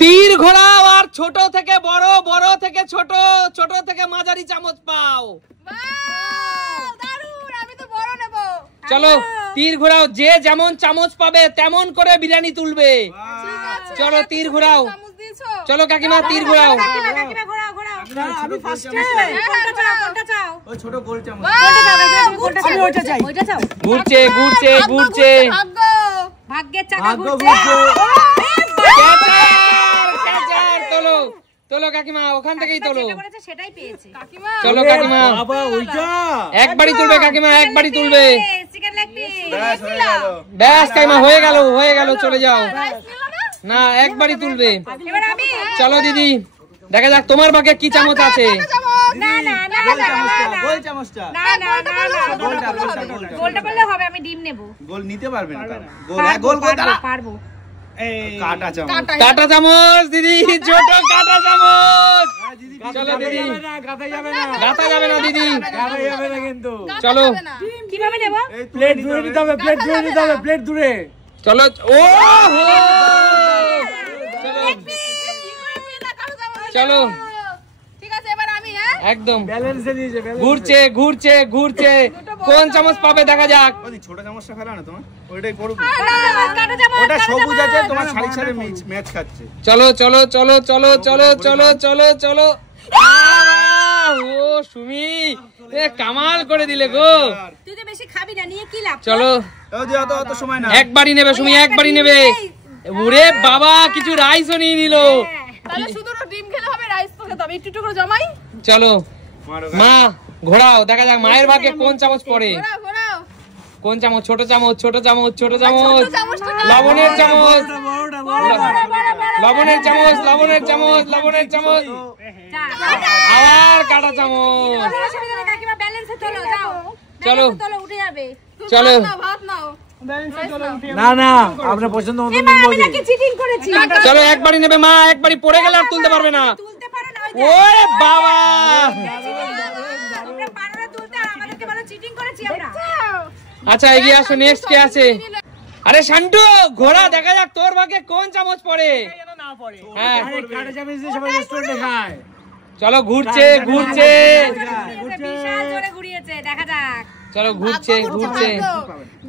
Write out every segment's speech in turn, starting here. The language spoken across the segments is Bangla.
তীর ঘোরাও আর ছোট থেকে বড়, বড় থেকে ছোট, ছোট থেকে মাঝারি চামচ পাও। দারুণ, আমি তো বড় নেব। চলো তীর ঘোরাও, যে যেমন চামচ পাবে তেমন করে বিরিয়ানি তুলবে। চলো তীর ঘোরাও, চলো কাকিমা তীর ঘোরাও। কাকিমা ঘোরাও ঘোরাও। আমি ফার্স্টে কোনটা চাও? ওই ছোট গোল চামচ। আমি ওইটা চাই। ওইটা চাও। ঘুরছে ঘুরছে ঘুরছে, ভাগ্যের চাকা ঘুরছে। তোলো তোলো কাকিমা, ওখান থেকেই তোলো। সেটাই পেয়েছে কাকিমা। চলো কাকিমা, বাবা ওইটা একবারই তুলবে কাকিমা, একবারই তুলবে। Chicken leg piece. ব্যাস হয়ে গেল। ব্যাস কাকিমা, হয়ে গেল হয়ে গেল, চলে যাও। না একবারই তুলবে। এবার আমি। চলো দিদি, দেখা যাক তোমার ভাগে কি চামচ আছে। না না না গোল চামচটা, গোল চামচটা। না না না, গোলটা করলে হবে। আমি ডিম নেব। গোল নিতে পারবে না তারা। গোল, গোল গোল দাঁড়া। পারবো। কাটা চামচ। কাটা চামচ দিদি, ছোট কাটা চামচ। চলো দিদি, গাতা যাবে না। গাতা যাবে না দিদি। গাতা যাবে না কিন্তু। চলো কিভাবে নেব? প্লেট দূরে নিতে হবে, প্লেট দূরে নিতে হবে, প্লেট দূরে। চলো। ও হো, চলো ঠিক আছে, এবার আমি। একদম ব্যালেন্সে নিয়েছে, ঘুরছে ঘুরছে ঘুরছে, কোন চামচ পাবে দেখা যাক। ওই ছোট চামচটা ফেলা না তোমার, ওইটাই করব। কাটা চামচ। ওটা সবুজ আছে, তোমার শাড়ির সাথে ম্যাচ খাচ্ছে। চলো চলো চলো চলো চলো চলো চলো চলো। ও সুমি, এ কামাল করে দিলে গো। তুই তো বেশি খাবি না, নিয়ে কি লাভ? চলো ও দি অত সময় না। একবারই নেবে সুমি, একবারই নেবে। ওরে বাবা, কিছু রাইসও নিয়ে নিল। তাহলে শুধু ডিম খেলে হবে, রাইস তো খেতে হবে। একটু একটু করে জমাই। চলো মা ঘোরাও, দেখা যাক মায়ের ভাগে কোন চামচ পড়ে। ঘোরাও। কোন চামচ? ছোট চামচ, ছোট চামচ, ছোট চামচ, লবণের চামচ, লবণের চামচ, লবণের চামচ, লবণের চামচ, আবার কাটা চামচ। কাকিমা ব্যালেন্সে চলো, যাও। চলো চলো, উঠে যাবে। চলো। ভাত নাও। না না, আপনার পছন্দ মতো মা, আমি নাকি চিটিং করেছি? চলো একবারই নেবে মা, একবারই পড়ে গেলে আর তুলতে পারবে না। তুলতে পারো না। ওরে বাবা, তোমরা পারো না তুলতে, আর আমাদেরকে বলো চিটিং করেছি আমরা। আচ্ছা এগিয়ে আসো, নেক্সট কে আছে? আরে শান্টু, ঘোড়া, দেখা যাক তোর ভাগে কোন চামচ পড়ে। হ্যাঁ কাটা চামচ দিয়ে সবাই রেস্টুরেন্টে খায়। চলো ঘুরছে ঘুরছে, বিশাল জোরে ঘুরিয়েছে, দেখা যাক। চলো ঘুরছে ঘুরছে,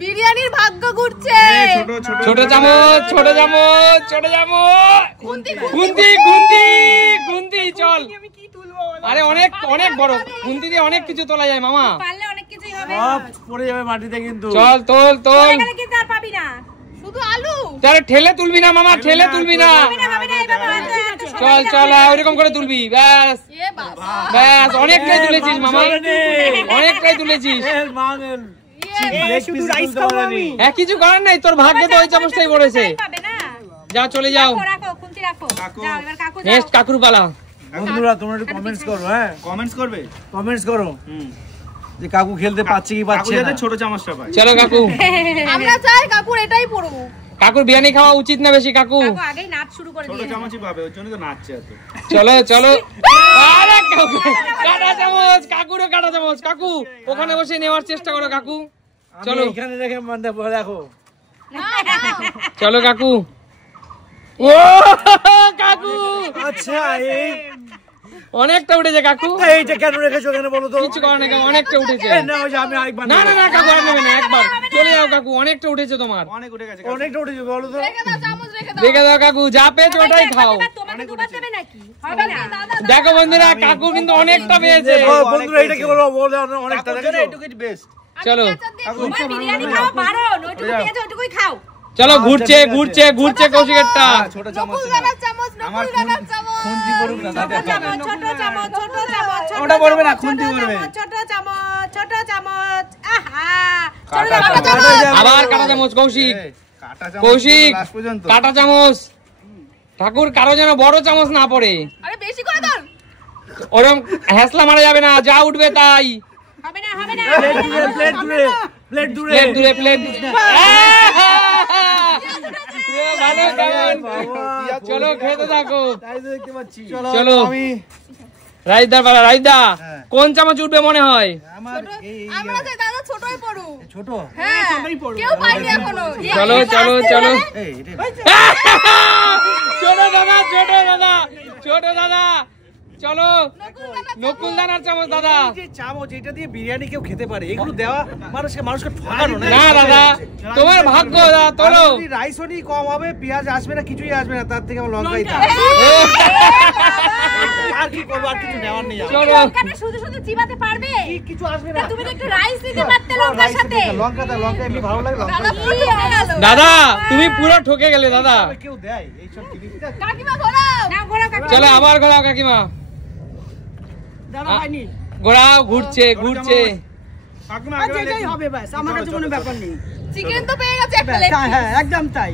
বিরিয়ানির ভাগ্য ঘুরছে। ছোট ছোট ছোট চামচ, ছোট চামচ, ছোট চামচ, খুন্তি খুন্তি খুন্তি, চল। আরে অনেক অনেক বড় খুন্তি দিয়ে অনেক কিছু তোলা যায় মামা। পারলে অনেক কিছুই হবে। সব পড়ে যাবে মাটিতে কিন্তু। চল তোল তোল। এখানে কিন্তু আর পাবি না, শুধু আলু। তাহলে ঠেলে তুলবি না মামা, ঠেলে তুলবি না। পাবি না, এইভাবে হাতে চল চল, ওইরকম করে তুলবি, ব্যাস এ বাবা। ব্যাস, অনেকটাই তুলেছিস মামা, অনেকটাই তুলেছিস। শুধু রাইস খাবো আমি। হ্যাঁ কিছু করার নাই, তোর ভাগ্যে তো ওই চামচটাই পড়েছে। পাবে না। যাও চলে যাও, রাখো, খুন্তি রাখো। যাও এবার কাকু, যাও। নেক্সট কাকুর পালা। বন্ধুরা তোমরা একটু কমেন্টস করো। হ্যাঁ কমেন্টস করবে, কমেন্টস করো যে কাকু খেলতে পাচ্ছে কি পাচ্ছে না। ছোট চামচটা পায়। চলো কাকু, আমরা চাই কাকুর এটাই পড়বো। কাকুর বিরিয়ানি খাওয়া উচিত না বেশি কাকু। কাকু আগেই নাচ শুরু করে দিয়েছে। ছোট চামচই পাবে, ওর জন্য তো নাচছে এত। চলো চলো। আরে কাকু, কাটা চামচ, কাকুরও কাটা চামচ। কাকু ওখানে বসে নেওয়ার চেষ্টা করো কাকু। চলো এখানে রেখে মানতে দেখো। চলো কাকু। ও কাকু, আচ্ছা এই অনেকটা উঠেছে কাকু। এইটা কেন রেখেছো কেন বলো তো? কিছু করার নেই, অনেকটা উঠেছে। না ওই যে আমি আরেকবার না না না কাকু, আর নেবে না, একবার চলে যাও কাকু, অনেকটা উঠেছে তোমার। অনেক উঠে গেছে, অনেকটা উঠেছে বলো তো। রেখে দাও চামচ, রেখে দাও। রেখে দাও কাকু, যা পেয়েছো ওটাই খাও। তোমাকে দুবার দেবে নাকি? হবে না। দেখো বন্ধুরা, কাকু কিন্তু অনেকটা পেয়েছে। বন্ধুরা এটা কি বলবো, বলে অনেকটা দেখেছো, এটুকুই বেস্ট। চলো তোমার বিরিয়ানি খাওয়া পারো, ওইটুকু পেয়েছো, ওইটুকুই খাও। চলো ঘুরছে ঘুরছে ঘুরছে কৌশিকেরটা। ছোট চামচ নকুল দানার চামচ, নকুল দানার চামচ। খুন্তি পড়ুক না, ছোট চামচ, ছোট চামচ, ছোট চামচ, ছোট ওটা পড়বে না, চামচ, খুন্তি পড়বে। ছোট চামচ, ছোট চামচ। আহা, ছোট কাটা চামচ। চামচ। আবার কাটা চামচ কৌশিক, কাটা চামচ কৌশিক লাস্ট পর্যন্ত। কাটা চামচ। ঠাকুর কারো যেন বড় চামচ না পড়ে। আরে বেশি করে দাও। ওরম হ্যাসলা মারা যাবে না, যা উঠবে তাই। হবে না, হবে না। প্লেট দূরে, প্লেট দূরে, প্লেট দূরে, প্লেট ভালো কেমন। চলো খেতে থাকো। তাই তো দেখতে পাচ্ছি। চলো আমি রাইদা পালা, রাইদা কোন চামচ উঠবে মনে হয়? আমার এই আমরা চাই দাদা ছোটই পড়ু। ছোট হ্যাঁ, কেউ পাইনি এখনো। চলো চলো চলো, এই এটা ছোট দাদা, ছোট ছোট দাদা চলো নকুল দানার চামচ দাদা। চামচ এটা দিয়ে বিরিয়ানি কেউ খেতে পারে? এগুলো দেওয়া মানুষকে ঠকানো না দাদা, তোমার ভাগ্য দাদা। তোলো রাইসনি কম হবে, পেঁয়াজ আসবে না, কিছুই আসবে না, তার থেকে আমার লঙ্কাই আর কি করবো, আর কিছু নেওয়ার নেই। লঙ্কাটা শুধু শুধু চিবাতে পারবে? কিছু আসবে না। তুমি একটু রাইস দিতে পারতে লঙ্কার সাথে। লঙ্কা এমনি ভালো লাগে। দাদা তুমি পুরো ঠকে গেলে দাদা। কেউ দেয় এইসব জিনিস? কাকিমা ঘোরাও না, ঘোরাও কাকিমা। চলো আবার ঘোরাও কাকিমা। ঘোরাও, ঘুরছে ঘুরছে। যেটাই হবে ব্যাস, আমার কাছে কোনো ব্যাপার নেই। চিকেন তো পেয়ে গেছে একটা লেগ। হ্যাঁ একদম তাই,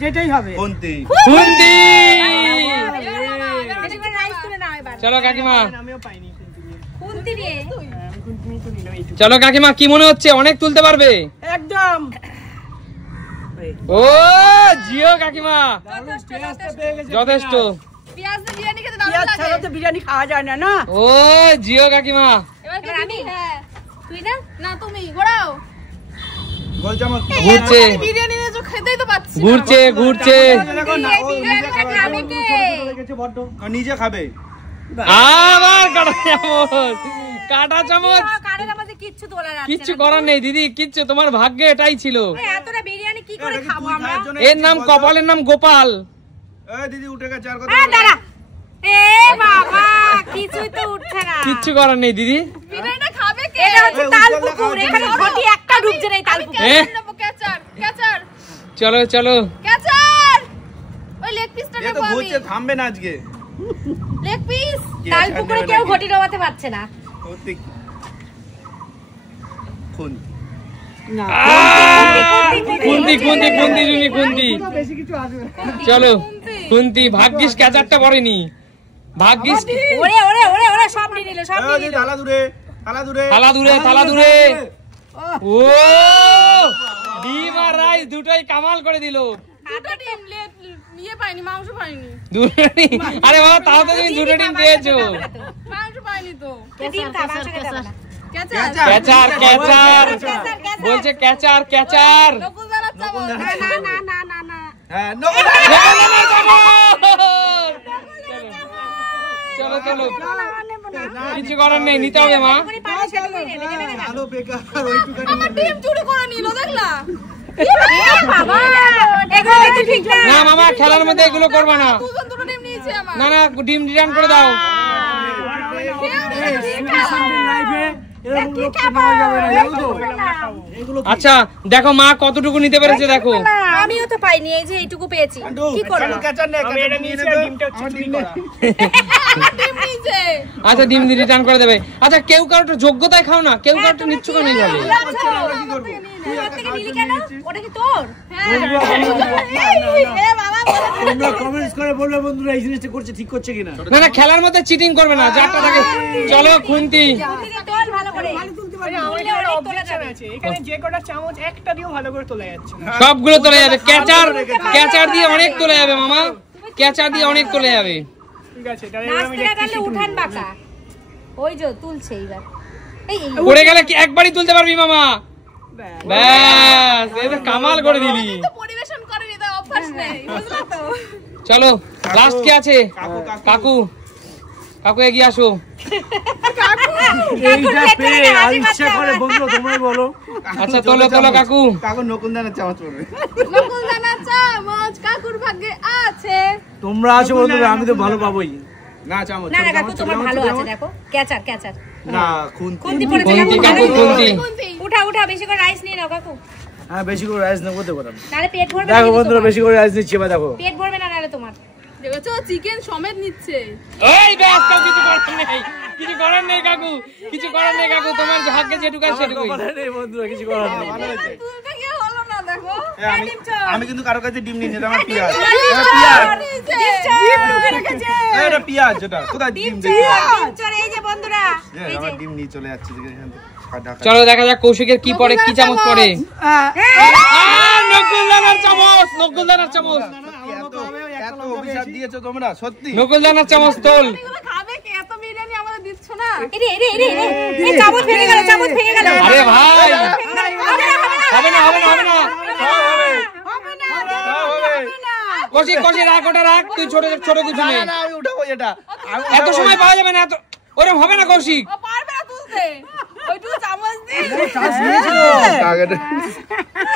যেটাই হবে। খুন্তি বেশি করে রাইস তুলে নাও এবার। চলো কাকিমা। আমিও পাইনি খুন্তি নিয়ে আমি খুন্তি তো নিলাম এইটুকু। চলো কাকিমা, কি মনে হচ্ছে অনেক তুলতে পারবে? একদম ও জিও কাকিমা, যথেষ্ট। পেঁয়াজ দিয়ে বিরিয়ানি খেতে দারুণ পেঁয়াজ লাগে। ছাড়া তো বিরিয়ানি খাওয়া যায় না। না ও জিও কাকিমা। এবার আমি? হ্যাঁ তুই না, না তুমি ঘোরাও। গোল চামচ ঘুরছে বিরিয়ানি নিয়ে খেতেই তো পাচ্ছি। ঘুরছে ঘুরছে। খাবে কে? নিজে খাবে। আবার কাটা চামচ, কাটা চামচ। কারের আমাদের কিচ্ছু তোলা যাচ্ছে না। কিচ্ছু করার নেই দিদি, কিচ্ছু, তোমার ভাগ্যে এটাই ছিল। এতটা বিরিয়ানি কি করে খাবো আমরা? এর নাম কপালের নাম গোপাল। এই দিদি উঠে গেছে, আর কথা দাঁড়া। এ বাবা, কিছুই তো উঠছে না। কিচ্ছু করার নেই দিদি। বিরিয়ানিটা খাবে কে? এটা হচ্ছে তালপুকুর, এখানে ঘটি একটা ঢুকছে না এই তালপুকুর। ক্যাচার ক্যাচার চলো চলো ক্যাচার। ওই লেগ পিসটা এ তো নেবো আমি। ঘুরছে, থামবে না আজকে। Leg piece. তালপুকুরে কেউ ঘটি ডোবাতে পারছে না। খুন্তি না খুন্তি খুন্তি খুন্তি জুনি খুন্তি। বেশি কিছু আসবে না। চলো খুন্তি। ভাগ্যিস ক্যাচারটা পড়েনি, ভাগ্যিস। ওরে ওরে ওরে ওরে সব নিয়ে নিল, সব নিয়ে নিল। থালা দূরে, থালা দূরে, থালা দূরে, থালা দূরে। ও ডিম আর রাইস দুটোই কামাল করে দিল। দুটো ডিম নিয়ে পাইনি, মাংস পাইনি। দুটো ডিম? আরে বাবা, তাও তো তুমি দুটো ডিম পেয়েছো। মাংস পাইনি তো। ডিম খা, মাংস খেতে হবে না। ক্যাচার ক্যাচার ক্যাচার বলছে, ক্যাচার ক্যাচার। নকুল দানার চামচ। না না না না না। হ্যাঁ চলো চলো, কিছু করার নেই, নিতে হবে মা। আলো বেকার, ওইটুখানি আমার ডিম চুরি করে নিল, দেখলা? বাবা, এগুলো তো ঠিক না। না মামা, খেলার মধ্যে এগুলো করবা না। দুজন দুটো ডিম নিয়েছে আমার। না না, ডিম রিটার্ন করে দাও। এরকম লোককে নেওয়া যাবে না, জানো তো? এগুলো আচ্ছা দেখো মা কতটুকু নিতে পেরেছে দেখো। আমিও তো পাইনি, এই যে এইটুকু পেয়েছি। কি করব? ক্যাচার নে, আমি এটা নিয়েছি, ডিমটা হচ্ছে চুরি করা। ডিম নিয়েছে। আচ্ছা ডিম দিয়ে রিটার্ন করে দেবে। আচ্ছা কেউ কারোটা যোগ্যতায় খাও না, কেউ কারোটা নিচ্ছ কেন এইভাবে? ওটা কি তোর? তোমরা কমেন্টস করে বলবে বন্ধুরা এই জিনিসটা করছে ঠিক করছে কিনা। না না, খেলার মধ্যে চিটিং করবে না, যারটা থাকে। চলো খুন্তি। এখানে যে কটা চামচ একটা দিয়েও ভালো করে তোলা যাচ্ছে না। সবগুলো তোলা যাবে। ক্যাচার, ক্যাচার দিয়ে অনেক তোলা যাবে মামা, ক্যাচার দিয়ে অনেক তোলা যাবে। ঠিক আছে, তাহলে আমি দেখছি। উঠান বাঁকা। ওই যে তুলছে এইবার। এই পড়ে গেলে কি একবারই তুলতে পারবি মামা? ব্যাস, এই তো কামাল করে দিলি। পরিবেশন করেনি, তাই অভ্যাস নেই, বুঝলা তো? চলো লাস্ট কে আছে? কাকু, কাকু এগিয়ে আসো। এইটা পেয়ে আর ইচ্ছা করে বন্ধুরা তোমরা বলো। আচ্ছা তোলো তোলো কাকু। কাকু নকুল দানার চামচ পড়বে। নকুল দানার চামচ কাকুর ভাগ্যে আছে। তোমরা আছো বন্ধুরা, আমি তো ভালো পাবোই। না চামচ, না না কাকু, তোমার ভালো আছে, দেখো। Catcher catcher. না খুন্তি। খুন্তি পড়েছে খুন্তি কাকু, খুন্তি। উঠা উঠা, বেশি করে রাইস নিয়ে নাও কাকু। হ্যাঁ বেশি করে রাইস নেবো, দেবো না। নালে পেট ভরবে না। দেখো কিন্তু বন্ধুরা, তোমার। বেশি করে রাইস নিচ্ছি এবার, দেখো পেট ভরবে না নালে তোমার। দেখেছো চিকেন সমেত নিচ্ছে। এই ব্যাস, কাকু কিছু করার নেই, কিছু করার নেই কাকু, কিছু করার নেই কাকু, তোমার ভাগ্যে যেটুকু আছে সেটুকুই। বন্ধুরা কিছু করার নেই। তুলতে কি হলো না, দেখো। আমি কিন্তু কারো কাছে ডিম নিয়ে নিলাম, আমার পেঁয়াজ। ডিম ঢুকে রেখেছে। এটা পেঁয়াজ, এটা কোথায় ডিম দেখি? ডিম চড়ে, এই যে বন্ধুরা, এই যে আমার ডিম নিয়ে চলে যাচ্ছে এখান থেকে। চলো দেখা যাক কৌশিকের কি পড়ে, কি চামচ পড়ে। নকুল দানার চামচ, নকুল দানার চামচ, এত অভিশাপ দিয়েছো তোমরা, সত্যি। নকুল দানার চামচ তোল। এগুলো খাবে কে? এত বিরিয়ানি আমাদের দিচ্ছ না। এরে এরে এরে এরে, এই চামচ ভেঙে গেল, চামচ ভেঙে গেল। আরে ভাই, হবে না হবে না হবে না হবে না। হবে না, হবে না। কৌশিক কৌশিক রাখ ওটা রাখ, তুই ছোট ছোট কিছু নে। না আমি উঠাবো এটা, এত সময় পাওয়া যাবে না, এত ওরকম হবে না কৌশিক। ও পারবে না তুলতে, ওইটুকু চামচ দিয়ে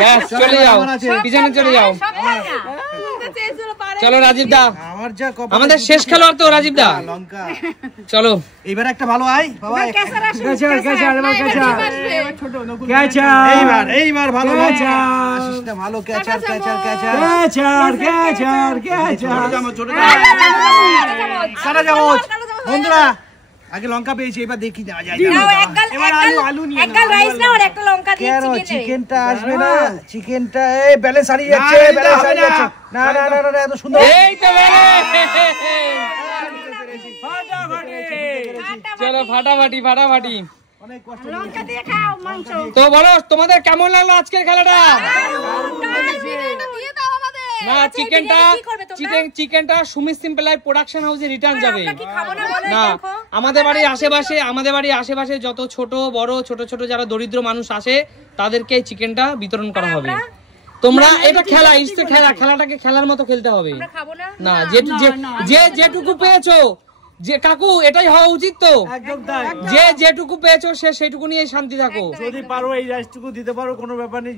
ব্যাস চলে যাও, পিছনে চলে যাও। তুলতে চেয়েছিল, পারে চলো রাজীব দা, আমার যা কপালে আমাদের শেষ খেলোয়াড় তো রাজীব দা। লঙ্কা। চলো এইবার একটা ভালো আয় বাবা, ক্যাচার আসে, এইবার ভালো লঙ্কা। আসিসটা ভালো catcher catcher catcher catcher catcher catcher. ছোট সারা চামচ। বন্ধুরা আগে লঙ্কা পেয়েছি, এবার দেখি যাওয়া যায়। নাও এক গাল রাইস নাও আর একটা লঙ্কা দিয়ে কেন চিবিয়ে নে। চিকেনটা আসবে না? চিকেনটা এই ব্যালেন্স হারিয়ে যাচ্ছে, ব্যালেন্স হারিয়ে যাচ্ছে। না না না না এত সুন্দর। এই তো বেলে, চলো ফাটাফাটি ফাটাফাটি। অনেক কষ্ট। লঙ্কা দিয়ে খাও মাংস। তো বলো তোমাদের কেমন লাগলো আজকের খেলাটা? দিয়ে দাও আমাদের। না আচ্ছা, এই চিকেনটা বিরিয়ানি কি করবে তোমরা? চিকেনটা সুমি সিম্পল লাইফ প্রোডাকশন হাউসে রিটার্ন যাবে। আমরা কি খাবো না বলো না দেখো। আমাদের বাড়ির আশেপাশে যত ছোট বড় ছোট ছোট যারা দরিদ্র মানুষ আসে তাদেরকে এই চিকেনটা বিতরণ করা হবে। তোমরা এটা খেলা ইসতে খেলাটাকে খেলার মতো খেলতে হবে। আমরা খাবো না। না যেটুকু পেয়েছো, যে কাকু এটাই হওয়া উচিত তো, একদম তাই। যে যেটুকু পেয়েছো সে সেইটুকু নিয়ে শান্তি থাকো। যদি পারো এই রাইসটুকু দিতে পারো, কোনো ব্যাপার নেই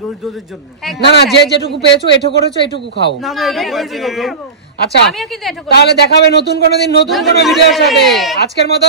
দরিদ্রদের জন্য। না যে যেটুকু পেয়েছো এটু করেছো এটুকু খাও। না না এটা করেছি গো। আচ্ছা আমিও কিন্তু এটা করব। তাহলে দেখাবে নতুন কোনো দিন নতুন কোনো ভিডিওর সাথে। আজকের মতো